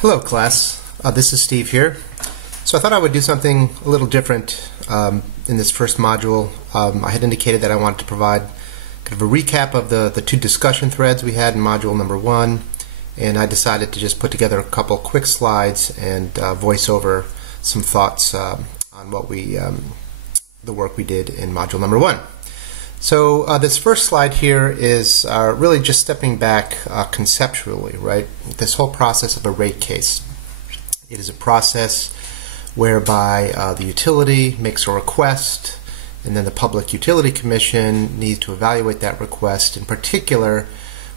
Hello class, this is Steve here. So I thought I would do something a little different in this first module. I had indicated that I wanted to provide kind of a recap of the two discussion threads we had in module number 1, and I decided to just put together a couple quick slides and voice over some thoughts on what the work we did in module number 1. So this first slide here is really just stepping back conceptually, right? This whole process of a rate case. It is a process whereby the utility makes a request, and then the Public Utility Commission needs to evaluate that request, in particular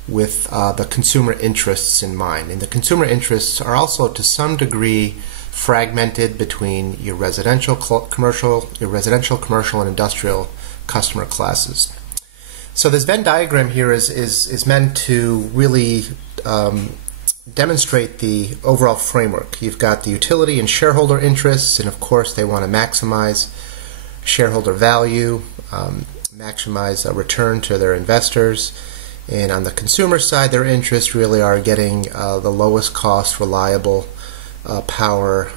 with the consumer interests in mind. And the consumer interests are also to some degree fragmented between your residential, commercial, and industrial customer classes. So this Venn diagram here is meant to really demonstrate the overall framework. You've got the utility and shareholder interests, and of course they want to maximize shareholder value, maximize a return to their investors. And on the consumer side, their interests really are getting the lowest cost, reliable power,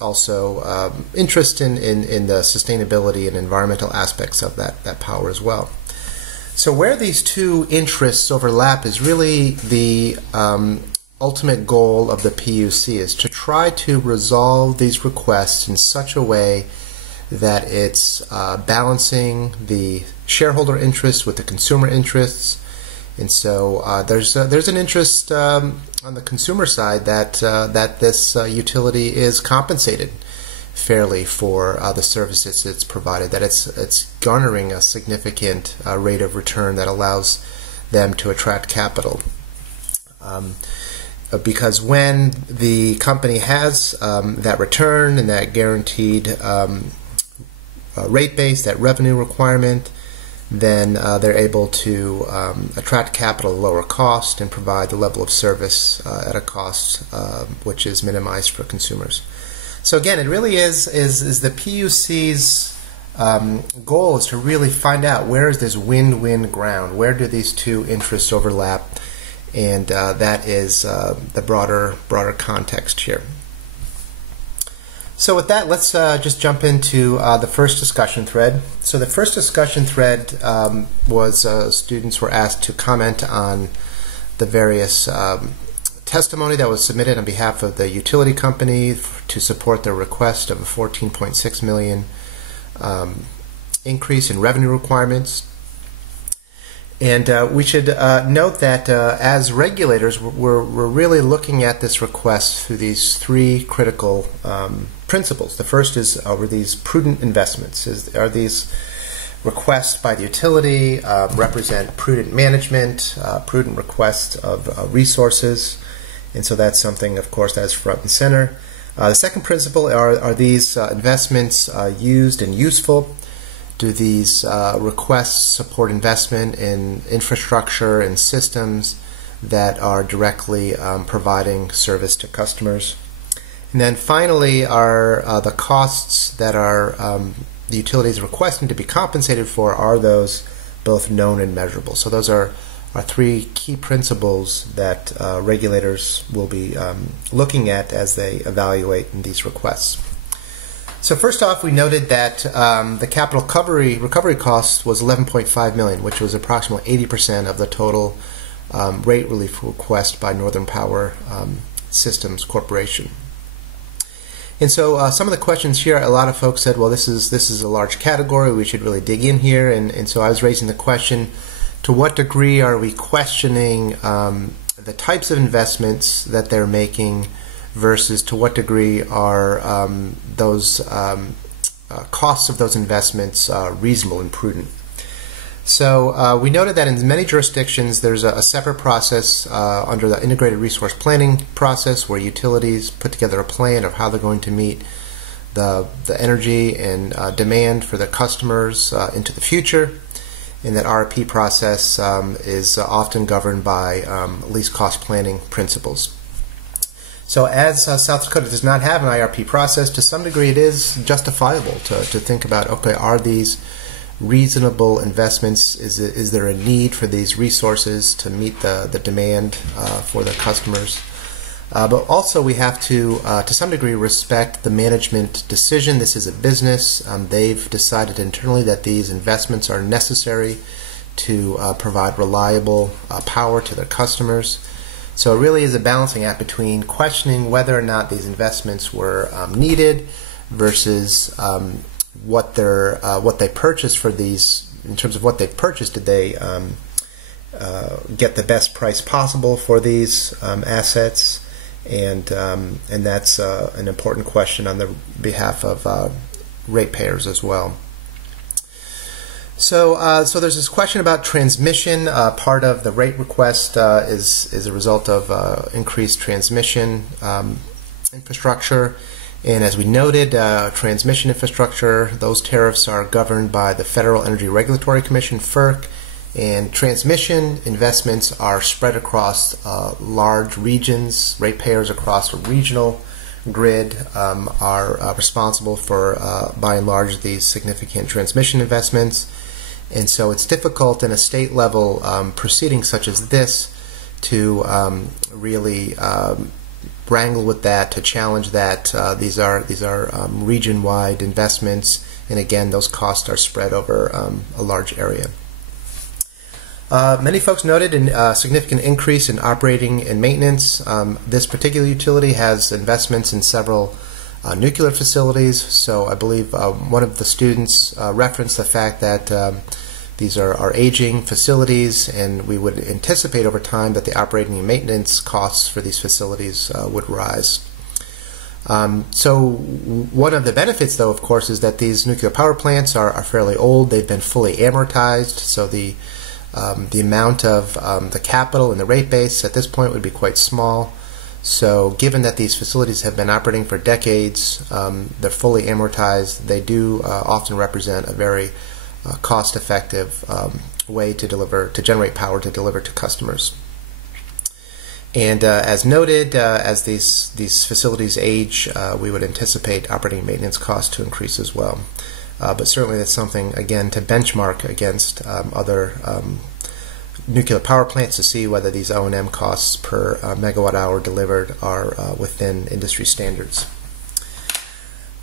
also interest in the sustainability and environmental aspects of that power as well. So where these two interests overlap is really the ultimate goal of the PUC, is to try to resolve these requests in such a way that it's balancing the shareholder interests with the consumer interests. And so there's an interest on the consumer side that this utility is compensated fairly for the services it's provided, that it's garnering a significant rate of return that allows them to attract capital. Because when the company has that return and that guaranteed rate base, that revenue requirement, then they're able to attract capital at a lower cost and provide the level of service at a cost which is minimized for consumers. So again, it really is the PUC's goal is to really find out where is this win-win ground, where do these two interests overlap, and that is the broader context here. So with that, let's just jump into the first discussion thread. So the first discussion thread was students were asked to comment on the various testimony that was submitted on behalf of the utility company to support their request of a $14.6 million increase in revenue requirements. And we should note that as regulators, we're really looking at this request through these three critical principles. The first is over these prudent investments. Are these requests by the utility represent prudent management, prudent requests of resources? And so that's something, of course, that's front and center. The second principle are these investments used and useful? Do these requests support investment in infrastructure and systems that are directly providing service to customers? And then finally, are the costs that are the utilities requesting to be compensated for, are those both known and measurable? So those are three key principles that regulators will be looking at as they evaluate these requests. So first off, we noted that the capital recovery cost was $11.5 million, which was approximately 80% of the total rate relief request by Northern Power Systems Corporation. And so some of the questions here, a lot of folks said, well, this is a large category, we should really dig in here. And so I was raising the question, to what degree are we questioning the types of investments that they're making versus to what degree are those costs of those investments reasonable and prudent? So we noted that in many jurisdictions there's a separate process under the integrated resource planning process where utilities put together a plan of how they're going to meet the energy and demand for their customers into the future. And that RFP process is often governed by least cost planning principles. So as South Dakota does not have an IRP process, to some degree it is justifiable to think about, okay, are these reasonable investments? Is there a need for these resources to meet the demand for the customers? But also we have to some degree, respect the management decision. This is a business. They've decided internally that these investments are necessary to provide reliable power to their customers. So it really is a balancing act between questioning whether or not these investments were needed versus what they purchased for these. In terms of what they purchased, did they get the best price possible for these assets? And that's an important question on the behalf of ratepayers as well. So there's this question about transmission. Part of the rate request is a result of increased transmission infrastructure. And as we noted, transmission infrastructure, those tariffs are governed by the Federal Energy Regulatory Commission, FERC, and transmission investments are spread across large regions. Ratepayers across a regional grid are responsible for, by and large, these significant transmission investments. And so it's difficult in a state level proceeding such as this to really wrangle with that, to challenge that. These are region-wide investments, and again, those costs are spread over a large area. Many folks noted a significant increase in operating and maintenance. This particular utility has investments in several nuclear facilities, so I believe one of the students referenced the fact that these are aging facilities, and we would anticipate over time that the operating and maintenance costs for these facilities would rise. So one of the benefits, though, of course, is that these nuclear power plants are fairly old. They've been fully amortized, so the amount of the capital and the rate base at this point would be quite small. So given that these facilities have been operating for decades, they're fully amortized, they do often represent a very cost-effective way to generate power to deliver to customers. And as noted, as these facilities age, we would anticipate operating and maintenance costs to increase as well. But certainly that's something, again, to benchmark against other nuclear power plants to see whether these O&M costs per megawatt hour delivered are within industry standards.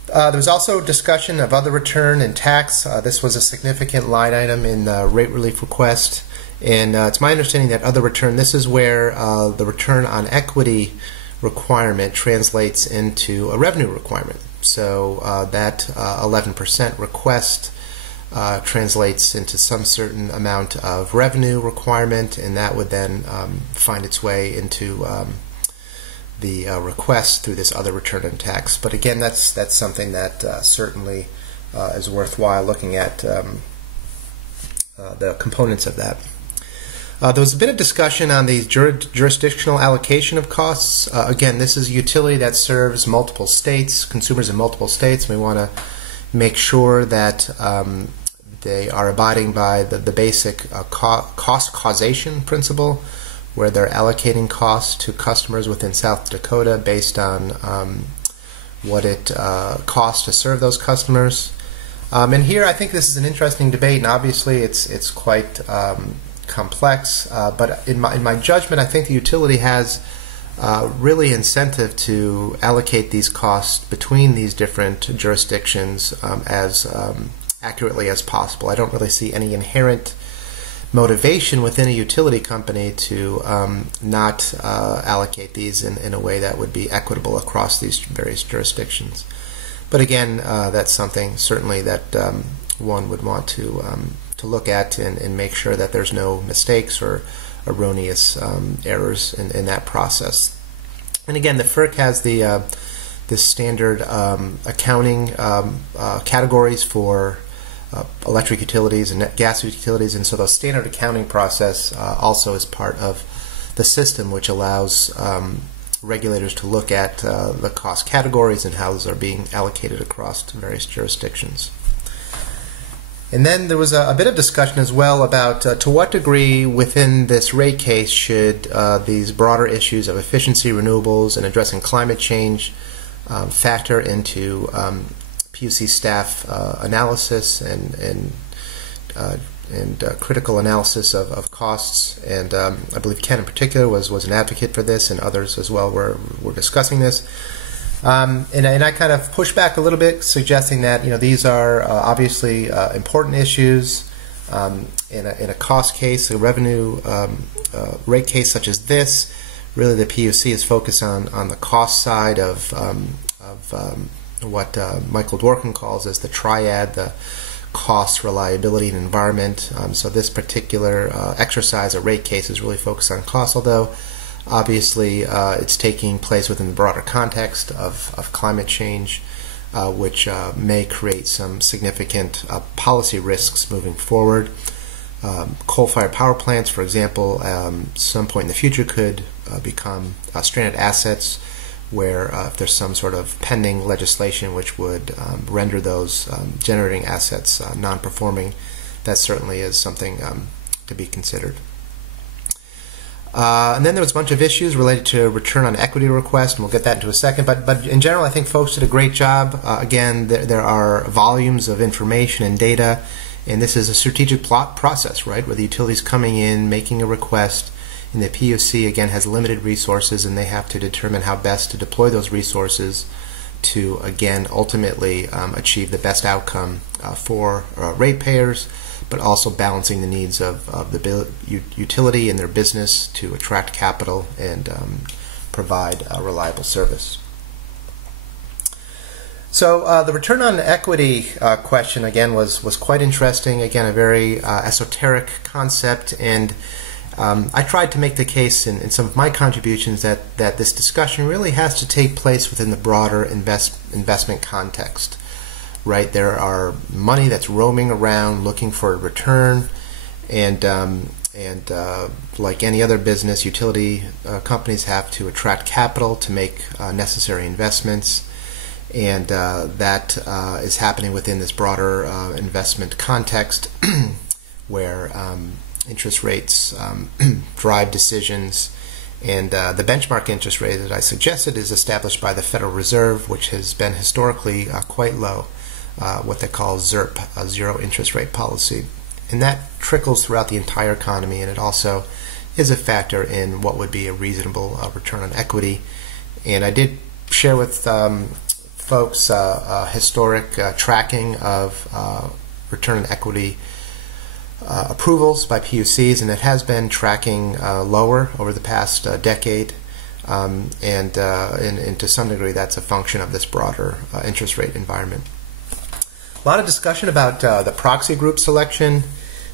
There was also discussion of other return and tax. This was a significant line item in the rate relief request, and it's my understanding that other return, this is where the return on equity requirement translates into a revenue requirement. So that 11% request translates into some certain amount of revenue requirement, and that would then find its way into the request through this other return and tax. But again, that's something that certainly is worthwhile looking at the components of that. There was a bit of discussion on the jurisdictional allocation of costs. Again, this is a utility that serves multiple states, consumers in multiple states. We want to make sure that they are abiding by the basic cost causation principle, where they're allocating costs to customers within South Dakota based on what it costs to serve those customers. And here I think this is an interesting debate, and obviously it's quite complex, but in my judgment, I think the utility has really incentive to allocate these costs between these different jurisdictions as accurately as possible. I don't really see any inherent motivation within a utility company to not allocate these in a way that would be equitable across these various jurisdictions. But again, that's something certainly that one would want to look at and make sure that there's no mistakes or erroneous errors in that process. And again, the FERC has this standard accounting categories for electric utilities and gas utilities, and so the standard accounting process also is part of the system, which allows regulators to look at the cost categories and how those are being allocated across various jurisdictions. And then there was a bit of discussion as well about to what degree within this rate case should these broader issues of efficiency, renewables, and addressing climate change factor into PUC staff analysis and critical analysis of costs. And I believe Ken in particular was an advocate for this, and others as well were discussing this. And I kind of pushed back a little bit, suggesting that these are obviously important issues. In a cost case, a revenue rate case such as this, really the PUC is focused on the cost side of what Michael Dworkin calls as the triad, the cost, reliability, and environment. So this particular exercise, a rate case, is really focused on cost, although obviously it's taking place within the broader context of climate change, which may create some significant policy risks moving forward. Coal-fired power plants, for example, some point in the future could become stranded assets, where if there's some sort of pending legislation which would render those generating assets non-performing, that certainly is something to be considered. And then there was a bunch of issues related to return on equity request, and we'll get that into a second. But in general, I think folks did a great job. Again, there are volumes of information and data, and this is a strategic process, right, where the utility's coming in, making a request, and the PUC, again, has limited resources, and they have to determine how best to deploy those resources to, again, ultimately achieve the best outcome for ratepayers, but also balancing the needs of the utility and their business to attract capital and provide a reliable service. So the return on equity question, again, was quite interesting. Again, a very esoteric concept, and I tried to make the case in some of my contributions that this discussion really has to take place within the broader investment context. Right, there are money that's roaming around looking for a return, and like any other business, utility companies have to attract capital to make necessary investments, and that is happening within this broader investment context where interest rates drive decisions. And the benchmark interest rate that I suggested is established by the Federal Reserve, which has been historically quite low. What they call ZIRP, a zero interest rate policy. And that trickles throughout the entire economy, and it also is a factor in what would be a reasonable return on equity. And I did share with folks historic tracking of return on equity approvals by PUCs, and it has been tracking lower over the past decade. And to some degree, that's a function of this broader interest rate environment. A lot of discussion about the proxy group selection.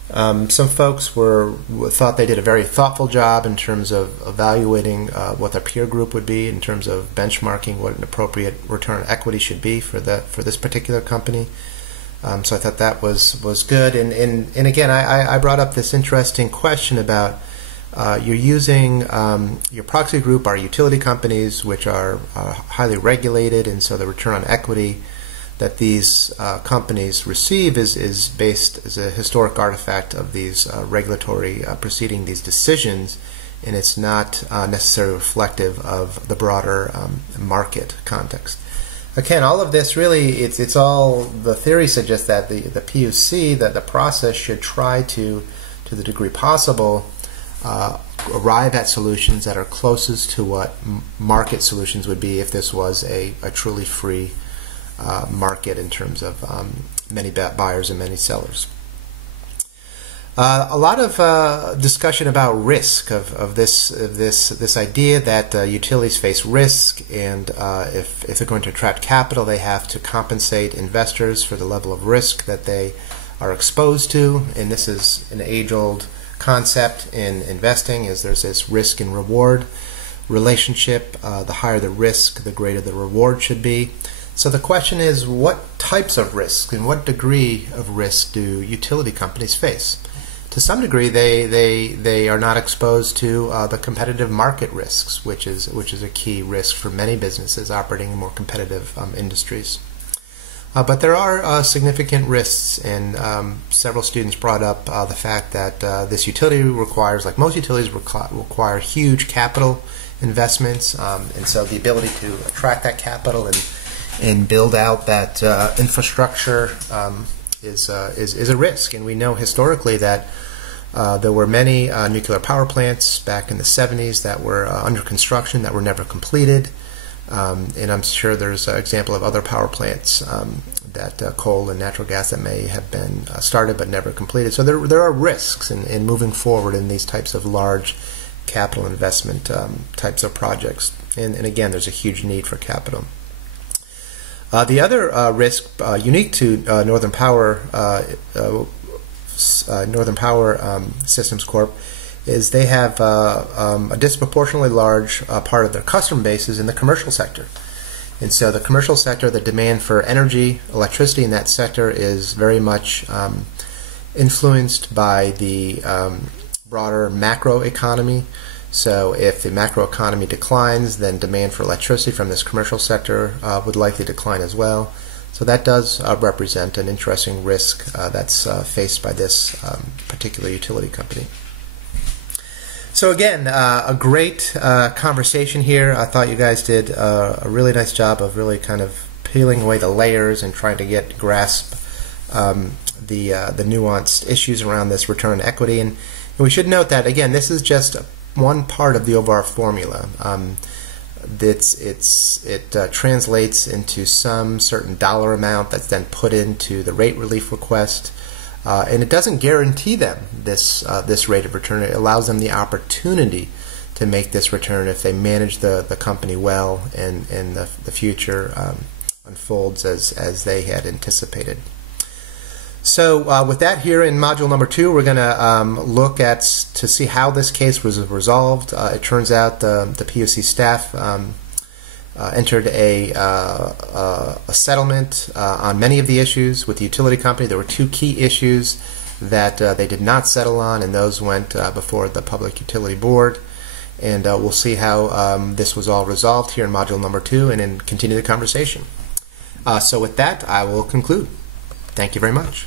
Some folks thought they did a very thoughtful job in terms of evaluating what their peer group would be in terms of benchmarking what an appropriate return on equity should be for this particular company. So I thought that was good. And again, I brought up this interesting question about you're using your proxy group are utility companies which are highly regulated, and so the return on equity that these companies receive is based as a historic artifact of these regulatory proceeding, these decisions, and it's not necessarily reflective of the broader market context. Again, all of this really, it's all, the theory suggests that the PUC, that the process should try to the degree possible, arrive at solutions that are closest to what market solutions would be if this was a truly free market in terms of many buyers and many sellers. A lot of discussion about risk of this idea that utilities face risk, and if they're going to attract capital, they have to compensate investors for the level of risk that they are exposed to. And this is an age-old concept in investing, is there's this risk and reward relationship. The higher the risk, the greater the reward should be. So the question is, what types of risk and what degree of risk do utility companies face? To some degree, they are not exposed to the competitive market risks, which is a key risk for many businesses operating in more competitive industries. But there are significant risks, and several students brought up the fact that this utility requires, like most utilities, require huge capital investments, and so the ability to attract that capital and build out that infrastructure is a risk, and we know historically that there were many nuclear power plants back in the 70s that were under construction that were never completed, and I'm sure there's an example of other power plants that coal and natural gas that may have been started but never completed. So there are risks in moving forward in these types of large capital investment types of projects, and again, there's a huge need for capital. The other risk unique to Northern Power Systems Corp is they have a disproportionately large part of their customer base is in the commercial sector. And so the commercial sector, the demand for energy, electricity in that sector is very much influenced by the broader macro economy. So if the macro economy declines, then demand for electricity from this commercial sector would likely decline as well. So that does represent an interesting risk that's faced by this particular utility company. So again, a great conversation here. I thought you guys did a really nice job of really kind of peeling away the layers and trying to grasp the nuanced issues around this return on equity. And we should note that, again, this is just one part of the overall formula. It translates into some certain dollar amount that's then put into the rate relief request. And it doesn't guarantee them this rate of return. It allows them the opportunity to make this return if they manage the company well and the future unfolds as they had anticipated. So with that, here in module number 2, we're going to look at to see how this case was resolved. It turns out the PUC staff entered a settlement on many of the issues with the utility company. There were 2 key issues that they did not settle on, and those went before the Public Utility Board. And we'll see how this was all resolved here in module number 2 and then continue the conversation. So with that, I will conclude. Thank you very much.